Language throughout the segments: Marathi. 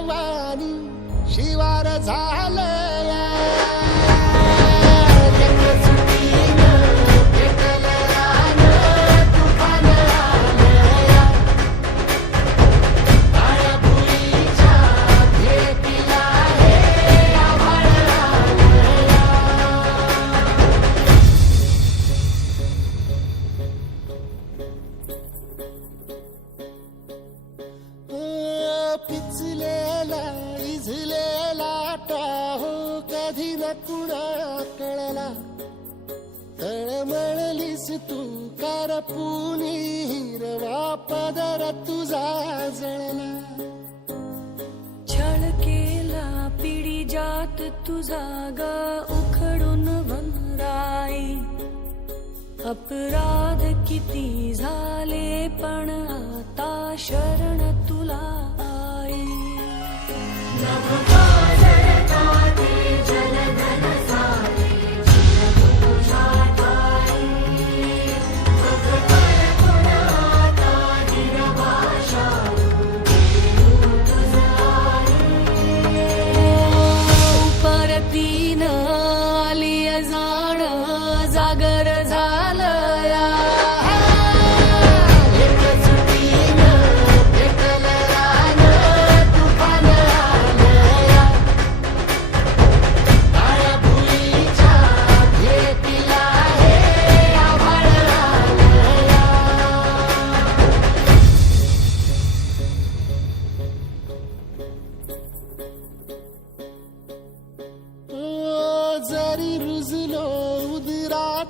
वाणी शिवार झालया. पिचलेला इजलेला टाहो कधी न कुणा कळला. तळमळलीस तू करपुनी हिरवा पदर तुझा जळला. छळ केला पिढी जात तुझा ग उखडून वनराई. अपराध किती झाले पण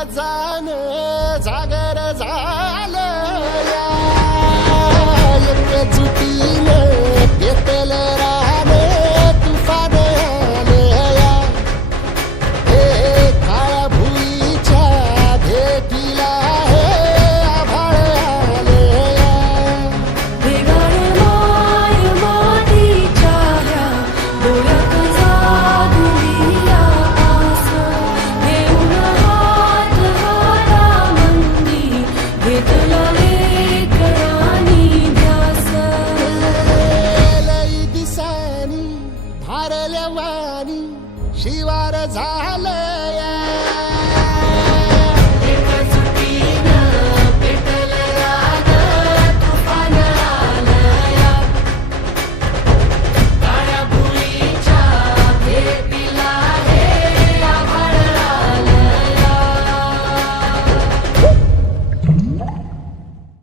wiedza as I